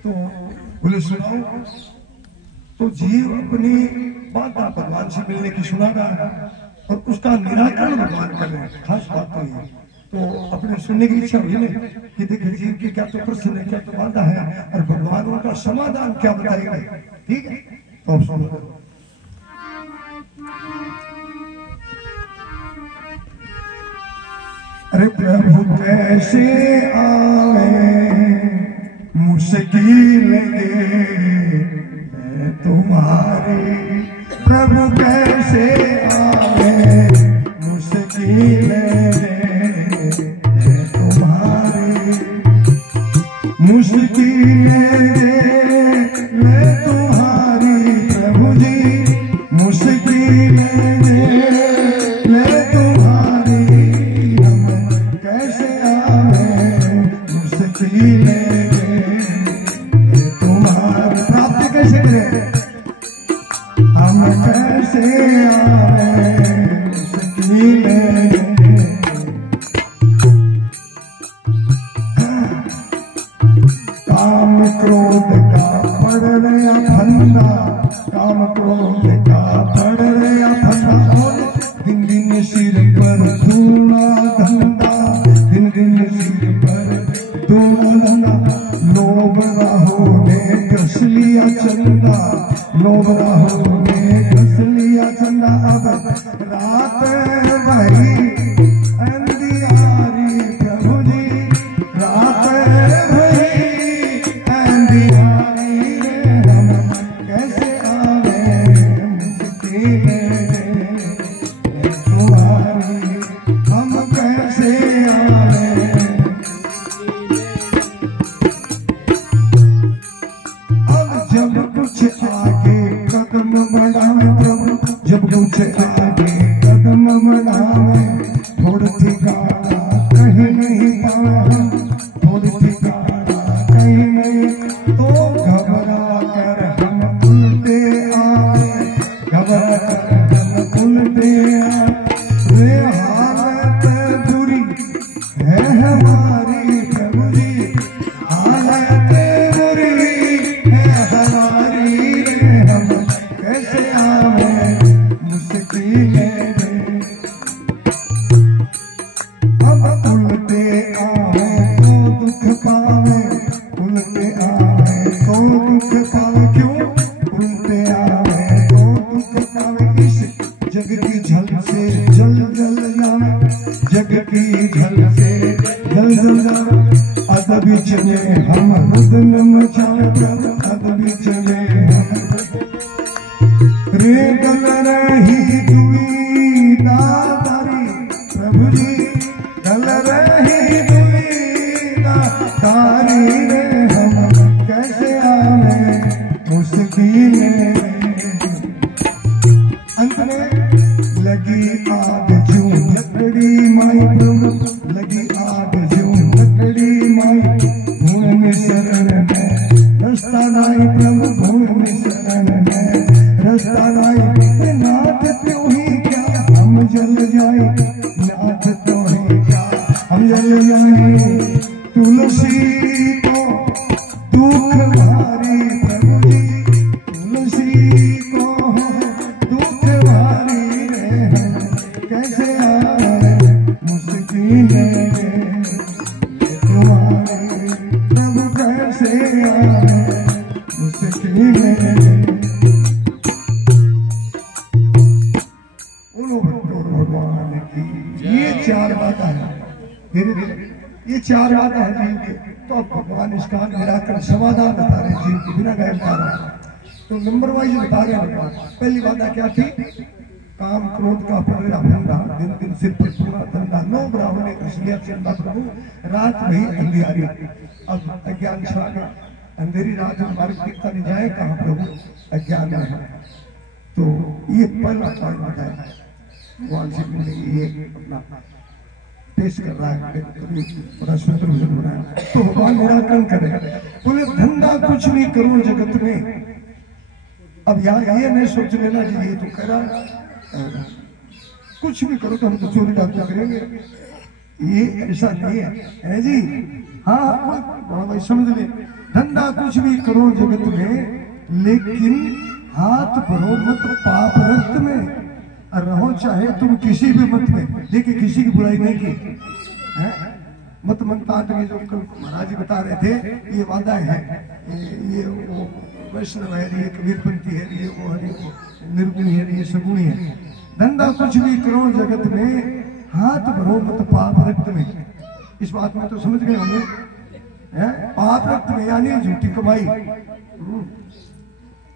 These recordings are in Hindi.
तो बोले सुनाओ। तो जीव अपनी बात भगवान से मिलने की सुना रहा है और उसका निराकरण भगवान कर रहे हैं। खास बात तो ये तो अपने सुनने की इच्छा हुई ना कि देखिए जीव की क्या तो प्रश्न है, क्या तो बाधा है और भगवान उनका समाधान क्या बताएगा। ठीक है, तो अब सुनो। अरे प्रभु कैसे आवे मुश्किल तुम्हारे, प्रभु कैसे आवे मुश्किल तुम्हारे, मुश्किल तुम्हारी प्रभु जी, मुश्किल तुम्हारी, हम कैसे आवे मुश्किल तुम्हारी, प्राप्ति कैसे करें हम, कैसे आवे मुश्किल। काम क्रोध का पड़ रहा फंदा, काम क्रोध का पड़ रहा फंदा, और दिन दिन सिर पर धूना धंधा, दिन दिन सिर पर धूना धंधा, लोभ राहों ने कस लिया चंदा, लोभ राहों ने कस लिया चंदा, अब रात भाई अंधियारी प्रभु जी, रात जब कुछ आगे कदम बढ़ावे, थोड़ा ठिकाना कहीं नहीं पावे, थोड़ा ठिकाना कहीं नहीं, तो घबरा कर हम उल्टे आए, घबरा कर हम उल्टे आए, वे हालत बुरी है हमारी प्रभु जी, हालत बुरी है हमारी, हम कैसे आवे अब उल्टे आवे तो दुख पावे, उल्टे आवे तो दुख पावे, क्यों उल्टे आवे तो दुख पावे, इस जग की झल से जल जल जावे, जग की झल से जल जल जावे, अदबी चले हम रुदन मचावे प्रभु, अदबी चले हम रे गल रही दुविधादारी प्रभु जी, गल रही दुविधादारी रे, हम कैसे आवे मुश्किल। अंत में लगी आग जूं लकड़ी माई प्रभु, लगी आग जूं लकड़ी माई, भून में शरण में रास्ता नाई प्रभु, भून में शरण में रास्ता नाई, नाथ त्यों ही क्या हम जल जाए, नाथ त्यों ही क्या हम जल जाए, तुलसी को दुख भारी प्रभु जी, तुलसी को दुख भारी रे, कैसे आए मुश्किल तुम्हारे, प्रभु कैसे आए मुश्किल। भगवान की ये चार बातें हैं, धीरे धीरे ये चार बातें हैं जीव के, तो अब भगवान इसका निराकरण समाधान बता रहे जीव की, बिना गए बता रहे। तो नंबर वाइज बता रहे भगवान। पहली बात क्या थी, काम क्रोध का पड़ रहा फंदा, दिन दिन सिर पर पूरा धंधा, नो ब्राह्मण ने कस लिया चंदा प्रभु, रात भई अंधियारी, अब अज्ञान छा गया, अंधेरी रात में मार्ग दिखता नहीं जाए कहाँ प्रभु, अज्ञान में है। तो ये पहला कारण बताया भगवान से मिलने, ये अपना पेश कर रहा है, बड़ा सुंदर भजन बनाया। तो भगवान निराकरण करे, बोले धंधा कुछ भी करो जगत में, अब यहाँ ये नहीं सोच लेना कि ये तो कह रहा कुछ भी करो तो हम तो चोरी डाका करेंगे, ये ऐसा नहीं है जी। हाँ भाई समझ ले, धंधा कुछ भी करो जगत में, लेकिन हाथ भरो मत पाप रक्त में। और रहो चाहे तुम किसी भी मत में, देखिए किसी की बुराई नहीं की है। मत मनता जो कल महाराज जी बता रहे थे, ये वादा है, ये वो वैष्णव है, ये कबीरपंथी है, ये वो है, वो निर्गुणी है, ये सगुणी है। धंधा कुछ भी करो जगत में, हाथ भरो मत पाप रक्त में। इस बात में तो समझ गए होंगे, पाप रक्त में यानी झूठी कमाई,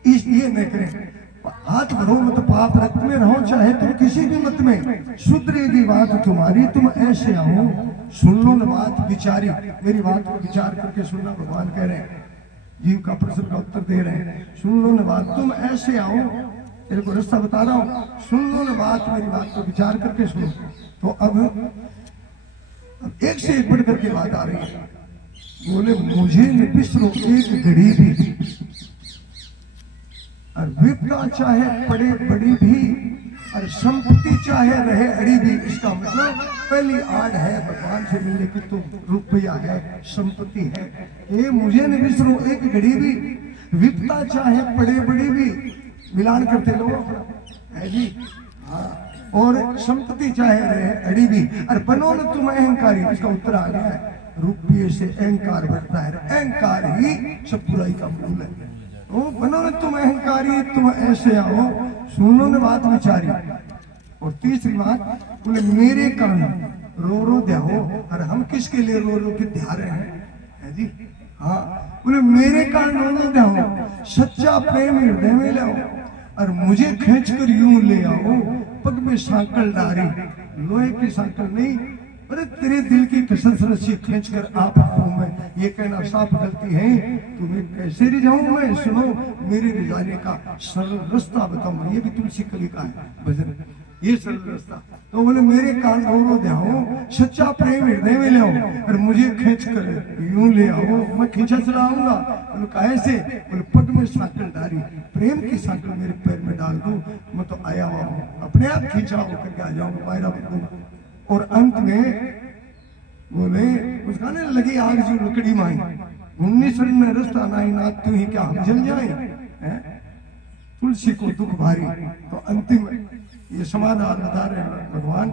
इस ये न करें। हाथ भरो मत पाप रक्त में, रहो चाहे तुम किसी भी मत में। सुधरेगी बात तुम्हारी, तुम ऐसे आओ सुन लो न बात विचारी। मेरी बात को विचार करके सुनना, भगवान कह रहे हैं, जीव का प्रश्न का उत्तर दे रहे हैं। सुन लो न बात, तुम ऐसे आओ, तेरे को रास्ता बता रहा हूँ, सुन लो न बात, मेरी बात को विचार करके सुनो। तो अब एक से एक बढ़ करके बात आ रही है। बोले मुझे न बिसरो एक घड़ी भी, और विपदा चाहे पड़े बड़ी भी, और संपत्ति चाहे रहे अड़ी भी। इसका मतलब पहली आड़ है भगवान से मिलने की, तो रुपया है, संपत्ति है। ये मुझे न बिसरो एक घड़ी भी, विपदा चाहे पड़े बड़ी भी, मिलान करते लोग है जी, हाँ। और संपत्ति चाहे रहे अड़ी भी, और बनो न तुम अहंकारी। इसका उत्तर आ गया है, रुपये से अहंकार बढ़ता है, अहंकार ही सब बुराई का मूल है। तो बनो न तुम अहंकारी, तुम ऐसे आओ सुन लो न बात विचारी। और तीसरी बात, बोले मेरे कान रो रो ध्याओ। और हम किसके लिए रो रो के ध्या रहे हैं, है जी, हाँ। बोले मेरे कान रो रो ध्याओ, सच्चा प्रेम हृदय में लाओ, और मुझे खींच कर यूं ले आओ पग में सांकल डारी। लोहे की सांकल नहीं, अरे तेरे दिल की कसर रस्सी खींच कर आप मैं, ये कहना साफ गलती है। तुम्हें कैसे रिझाऊं मैं, सुनो मेरे रिझाने का सरल रास्ता बताऊं। ये भी तुलसी कवि का है भजन, ये सरल रास्ता। तो बोले मेरे कान रो रो ध्याओ, सच्चा प्रेम हृदय में ले आओ, और मुझे खींच कर यूं ले आओ। मैं खींचा चलाऊंगा। बोले कैसे, बोले पग में सांकल डारी, प्रेम की सांकल मेरे पैर में डाल दो, मैं तो आया हुआ हूँ, अपने आप खींचा होकर के आ जाऊंगा, मायरा बन। और अंत में बोले उस गाने लगी आग जो लकड़ी माई, 19 में रास्ता नाई ना, तू ही क्या हम जल जाए, तुलसी को दुख भारी। तो अंतिम ये समाधान बता रहे हैं भगवान।